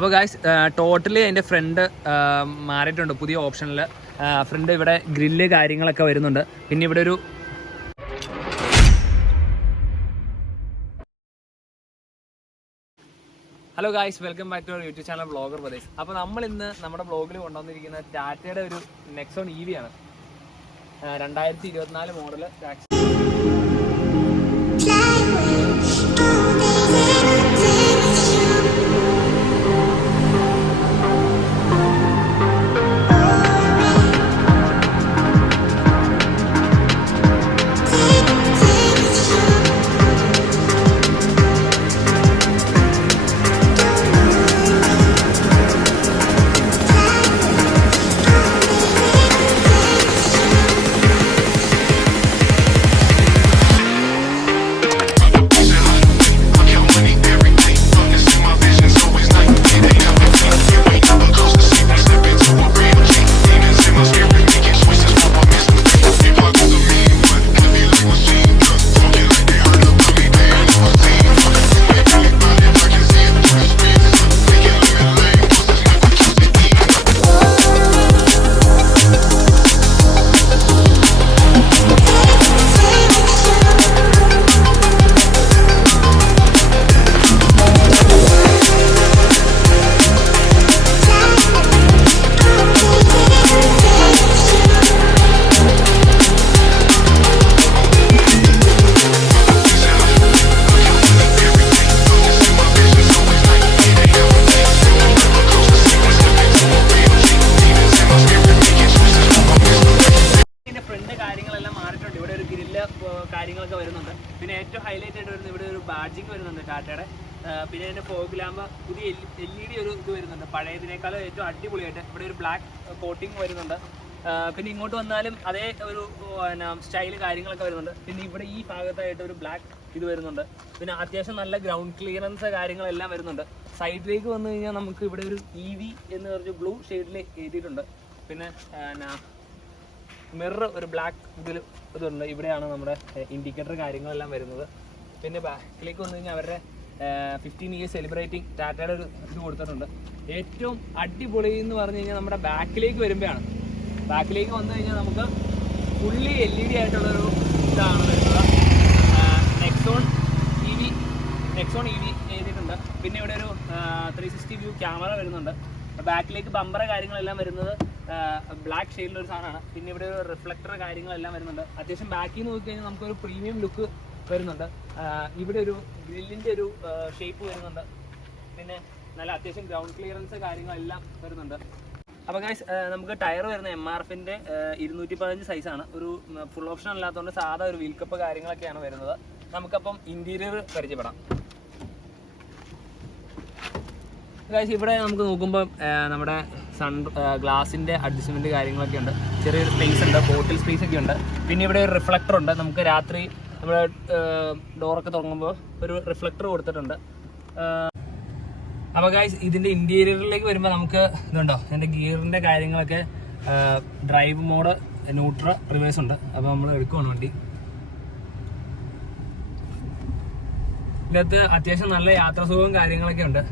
അപ്പോൾ guys totally അതിൻ്റെ front മാറിയിട്ടുണ്ട് പുതിയ ഓപ്ഷനിൽ. ഫ്രണ്ട് ഇവിടെ ഗ്രില്ല് കാര്യങ്ങളൊക്കെ വരുന്നുണ്ട്. പിന്നെ ഇവിടെ ഒരു hello guys, welcome back to our YouTube channel vlogger Pradesh. അപ്പോൾ നമ്മൾ ഇന്ന് നമ്മുടെ വ്ളോഗിൽ കൊണ്ടുവന്നിരിക്കുന്ന ടാറ്റയുടെ ഒരു നെക്സോൺ EV ആണ്. 2024 മോഡൽ ടാക്സി. കാര്യങ്ങളൊക്കെ വരുന്നുണ്ട്. പിന്നെ ഏറ്റവും ഹൈലൈറ്റ് ആയിട്ട് വരുന്നത് ഇവിടെ ഒരു ബാഡ്ജിങ് വരുന്നുണ്ട് ടാറ്റയുടെ. പിന്നെ അതിൻ്റെ ഫോഗ് ലാമ്പ് പുതിയ LED ഒരു ഇത് വരുന്നുണ്ട്. പഴയതിനേക്കാളും ഏറ്റവും അടിപൊളിയായിട്ട് ഇവിടെ ഒരു ബ്ലാക്ക് കോട്ടിങ് വരുന്നുണ്ട്. പിന്നെ ഇങ്ങോട്ട് വന്നാലും അതേ ഒരു സ്റ്റൈല് കാര്യങ്ങളൊക്കെ വരുന്നുണ്ട്. പിന്നെ ഇവിടെ ഈ ഭാഗത്തായിട്ട് ഒരു ബ്ലാക്ക് ഇത് വരുന്നുണ്ട്. പിന്നെ അത്യാവശ്യം നല്ല ഗ്രൗണ്ട് ക്ലിയറൻസ് കാര്യങ്ങളെല്ലാം വരുന്നുണ്ട്. സൈഡിലേക്ക് വന്നു കഴിഞ്ഞാൽ നമുക്ക് ഇവിടെ ഒരു EV എന്ന് പറഞ്ഞ ബ്ലൂ ഷെയ്ഡിൽ എഴുതിയിട്ടുണ്ട്. പിന്നെ മിറർ ഒരു ബ്ലാക്ക് ഇതുണ്ട്. ഇവിടെയാണ് നമ്മുടെ ഇൻഡിക്കേറ്റർ കാര്യങ്ങളെല്ലാം വരുന്നത്. പിന്നെ ബാക്കിലേക്ക് വന്നു കഴിഞ്ഞാൽ അവരുടെ 15 years സെലിബ്രേറ്റിംഗ് ടാറ്റയുടെ ഒരു ഇത് കൊടുത്തിട്ടുണ്ട്. ഏറ്റവും അടിപൊളി എന്ന് പറഞ്ഞു കഴിഞ്ഞാൽ നമ്മുടെ ബാക്കിലേക്ക് വരുമ്പോഴാണ്. ബാക്കിലേക്ക് വന്നു കഴിഞ്ഞാൽ നമുക്ക് ഫുള്ളി LED ആയിട്ടുള്ളൊരു ഇതാണ് വരുന്നത്. നെക്സോൺ EV എഴുതിയിട്ടുണ്ട്. പിന്നെ ഇവിടെ ഒരു 360 വ്യൂ ക്യാമറ വരുന്നുണ്ട്. ബാക്കിലേക്ക് ബമ്പർ കാര്യങ്ങളെല്ലാം വരുന്നത് ബ്ലാക്ക് ഷെയ്ഡിലൊരു സാധനമാണ്. പിന്നെ ഇവിടെ ഒരു റിഫ്ലക്ടർ കാര്യങ്ങളെല്ലാം വരുന്നുണ്ട്. അത്യാവശ്യം ബാക്കിൽ നിന്ന് നോക്കിക്കഴിഞ്ഞാൽ നമുക്കൊരു പ്രീമിയം ലുക്ക് വരുന്നുണ്ട്. ഇവിടെ ഒരു ഗ്രില്ലിൻ്റെ ഒരു ഷേപ്പ് വരുന്നുണ്ട്. പിന്നെ നല്ല അത്യാവശ്യം ഗ്രൗണ്ട് ക്ലിയറൻസ് കാര്യങ്ങളെല്ലാം വരുന്നുണ്ട്. അപ്പോൾ ഗൈസ് നമുക്ക് ടയർ വരുന്ന MRFൻ്റെ 215 സൈസാണ്. ഒരു ഫുൾ ഓപ്ഷൻ അല്ലാത്തതുകൊണ്ട് സാധാ ഒരു വീൽ കപ്പ് കാര്യങ്ങളൊക്കെയാണ് വരുന്നത്. നമുക്കപ്പം ഇൻറ്റീരിയർ പരിചയപ്പെടാം. ഗൈസ് ഇവിടെ നമുക്ക് നോക്കുമ്പോൾ നമ്മുടെ ഗ്ലാസിൻ്റെ അഡ്ജസ്റ്റ്മെൻറ്റ് കാര്യങ്ങളൊക്കെ ഉണ്ട്. ചെറിയൊരു സ്പേസ് ഉണ്ട്, ബോട്ടിൽ സ്പേസ് ഒക്കെ ഉണ്ട്. പിന്നെ ഇവിടെ ഒരു റിഫ്ലക്ടർ ഉണ്ട്. നമുക്ക് രാത്രി നമ്മുടെ ഡോറൊക്കെ തുറങ്ങുമ്പോൾ ഒരു റിഫ്ലക്ടർ കൊടുത്തിട്ടുണ്ട്. അപ്പോൾ ഗൈസ് ഇതിൻ്റെ ഇൻറ്റീരിയറിലേക്ക് വരുമ്പോൾ നമുക്ക് ഇതുണ്ടോ, ഇതിൻ്റെ ഗിയറിൻ്റെ കാര്യങ്ങളൊക്കെ ഡ്രൈവ് മോഡ്, ന്യൂട്രൽ, റിവേഴ്സ് ഉണ്ട്. അപ്പോൾ നമ്മൾ എടുക്കുവാണ് വണ്ടി. ഇതിനകത്ത് അത്യാവശ്യം നല്ല യാത്രാസുഖവും കാര്യങ്ങളൊക്കെ ഉണ്ട്.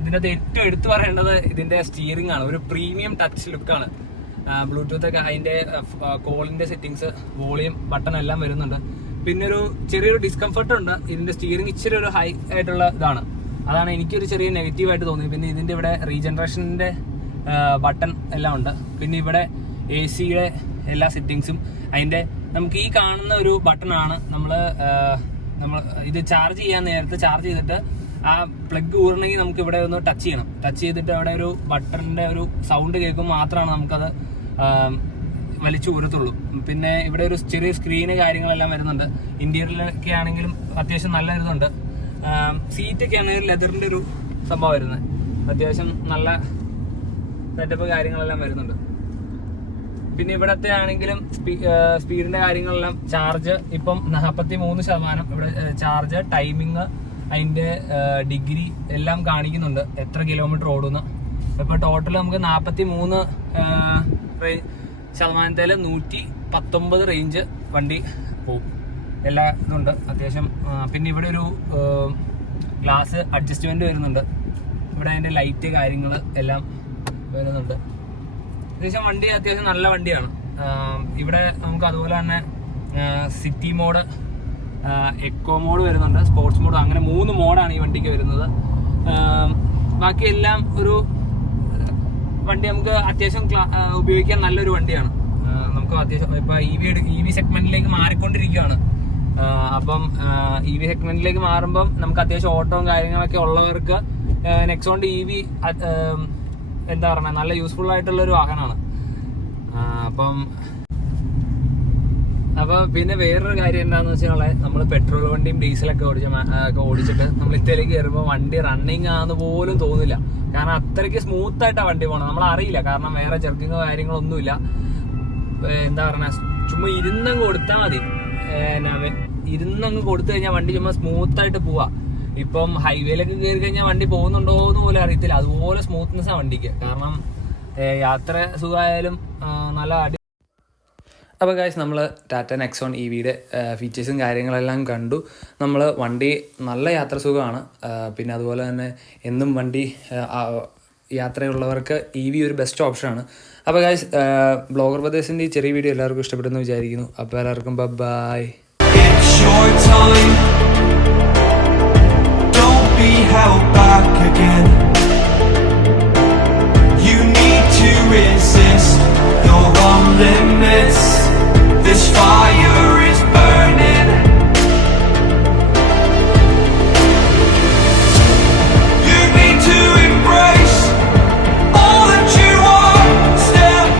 ഇതിനകത്ത് ഏറ്റവും എടുത്തു പറയേണ്ടത് ഇതിന്റെ സ്റ്റിയറിംഗ് ആണ്. ഒരു പ്രീമിയം ടച്ച് ലുക്കാണ്. ബ്ലൂടൂത്ത് ഒക്കെ അതിന്റെ കോളിന്റെ സെറ്റിങ്സ്, വോളിയം ബട്ടൺ എല്ലാം വരുന്നുണ്ട്. പിന്നെ ഒരു ചെറിയൊരു ഡിസ്കംഫർട്ട് ഉണ്ട്. ഇതിന്റെ സ്റ്റിയറിംഗ് ഇച്ചിരി ഒരു ഹൈ ആയിട്ടുള്ള ഇതാണ്. അതാണ് എനിക്കൊരു ചെറിയ നെഗറ്റീവായിട്ട് തോന്നിയത്. പിന്നെ ഇതിന്റെ ഇവിടെ റീജനറേഷന്റെ ബട്ടൺ എല്ലാം ഉണ്ട്. പിന്നെ ഇവിടെ AC-യുടെ എല്ലാ സെറ്റിങ്സും അതിന്റെ നമുക്ക് ഈ കാണുന്ന ഒരു ബട്ടൺ ആണ്. നമ്മൾ ഇത് ചാർജ് ചെയ്യാൻ നേരത്തെ ചാർജ് ചെയ്തിട്ട് ആ പ്ലഗ് ഊരണമെങ്കിൽ നമുക്ക് ഇവിടെ ഒന്ന് ടച്ച് ചെയ്യണം. ടച്ച് ചെയ്തിട്ട് അവിടെ ഒരു ബട്ടണിന്റെ ഒരു സൗണ്ട് കേൾക്കുമ്പോൾ മാത്രമാണ് നമുക്കത് വലിച്ചു ഊരത്തുള്ളൂ. പിന്നെ ഇവിടെ ഒരു ചെറിയ സ്ക്രീന് കാര്യങ്ങളെല്ലാം വരുന്നുണ്ട്. ഇന്റീരിയറിലൊക്കെ ആണെങ്കിലും അത്യാവശ്യം നല്ല ഇതുണ്ട്. സീറ്റൊക്കെ ആണെങ്കിൽ ലെതറിന്റെ ഒരു സംഭവം വരുന്നത്. അത്യാവശ്യം നല്ല സെറ്റപ്പ് കാര്യങ്ങളെല്ലാം വരുന്നുണ്ട്. പിന്നെ ഇവിടത്തെ ആണെങ്കിലും സ്പീഡിന്റെ കാര്യങ്ങളെല്ലാം ചാർജ് ഇപ്പം 43% ഇവിടെ ചാർജ്, ടൈമിങ്, അതിന്റെ ഡിഗ്രി എല്ലാം കാണിക്കുന്നുണ്ട്, എത്ര കിലോമീറ്റർ ഓടുന്നു. ഇപ്പൊ ടോട്ടൽ നമുക്ക് 43% 119 റേഞ്ച് വണ്ടി പോകും. എല്ലാ ഇതുണ്ട് അത്യാവശ്യം. പിന്നെ ഇവിടെ ഒരു ഗ്ലാസ് അഡ്ജസ്റ്റ്മെന്റ് വരുന്നുണ്ട്. ഇവിടെ അതിൻ്റെ ലൈറ്റ് കാര്യങ്ങൾ എല്ലാം വരുന്നുണ്ട്. അത്യാവശ്യം വണ്ടി അത്യാവശ്യം നല്ല വണ്ടിയാണ്. ഇവിടെ നമുക്ക് അതുപോലെ തന്നെ സിറ്റി മോഡ്, എക്കോ മോഡ് വരുന്നുണ്ട്, സ്പോർട്സ് മോഡ്, അങ്ങനെ 3 മോഡാണ് ഈ വണ്ടിക്ക് വരുന്നത്. ബാക്കിയെല്ലാം ഒരു വണ്ടി നമുക്ക് അത്യാവശ്യം ഉപയോഗിക്കാൻ നല്ലൊരു വണ്ടിയാണ്. നമുക്ക് അത്യാവശ്യം ഇപ്പോൾ ഇ വി സെഗ്മെന്റിലേക്ക് മാറിക്കൊണ്ടിരിക്കുകയാണ്. അപ്പം ഇ വി സെഗ്മെന്റിലേക്ക് മാറുമ്പം നമുക്ക് അത്യാവശ്യം ഓട്ടവും കാര്യങ്ങളൊക്കെ ഉള്ളവർക്ക് നെക്സോണിന്റെ ഇ വി എന്താ പറയുക നല്ല യൂസ്ഫുൾ ആയിട്ടുള്ളൊരു വാഹനമാണ്. അപ്പം പിന്നെ വേറൊരു കാര്യം എന്താണെന്ന് വെച്ചാൽ നമ്മൾ പെട്രോൾ വണ്ടിയും ഡീസലൊക്കെ ഓടിച്ചിട്ട് നമ്മൾ ഇത്തേലേക്ക് കയറുമ്പോൾ വണ്ടി റണ്ണിങ് ആണെന്ന് പോലും തോന്നില്ല. കാരണം അത്രയ്ക്ക് സ്മൂത്ത് ആയിട്ടാണ് വണ്ടി പോകണം. നമ്മളറിയില്ല, കാരണം വേറെ ചെറുക്കിങ്ങോ കാര്യങ്ങളൊന്നുമില്ല. എന്താ പറയുക, ചുമ്മാ ഇരുന്നങ്ങ് കൊടുത്താൽ മതി. ഇരുന്നങ്ങ് കൊടുത്തു കഴിഞ്ഞാൽ വണ്ടി ചുമ്മാ സ്മൂത്ത് ആയിട്ട് പോവാ. ഇപ്പം ഹൈവേയിലൊക്കെ കയറി കഴിഞ്ഞാൽ വണ്ടി പോകുന്നുണ്ടോ എന്ന് പോലും അറിയത്തില്ല. അതുപോലെ സ്മൂത്ത്നെസ് ആണ് വണ്ടിക്ക്. കാരണം യാത്ര സുഖമായാലും നല്ല അടി. അപ്പോൾ ഗൈസ്, നമ്മൾ ടാറ്റ നെക്സോൺ ഇ വിയുടെ ഫീച്ചേഴ്സും കാര്യങ്ങളെല്ലാം കണ്ടു. നമ്മൾ വണ്ടി നല്ല യാത്ര സുഖമാണ്. പിന്നെ അതുപോലെ തന്നെ എന്നും വണ്ടി യാത്രയുള്ളവർക്ക് ഇ വി ഒരു ബെസ്റ്റ് ഓപ്ഷനാണ്. അപ്പോൾ ഗൈസ്, ബ്ലോഗർ ബ്രദേഴ്സിൻ്റെ ഈ ചെറിയ വീഡിയോ എല്ലാവർക്കും ഇഷ്ടപ്പെടുന്നു വിചാരിക്കുന്നു. അപ്പോൾ എല്ലാവർക്കും by. Be held back again. You need to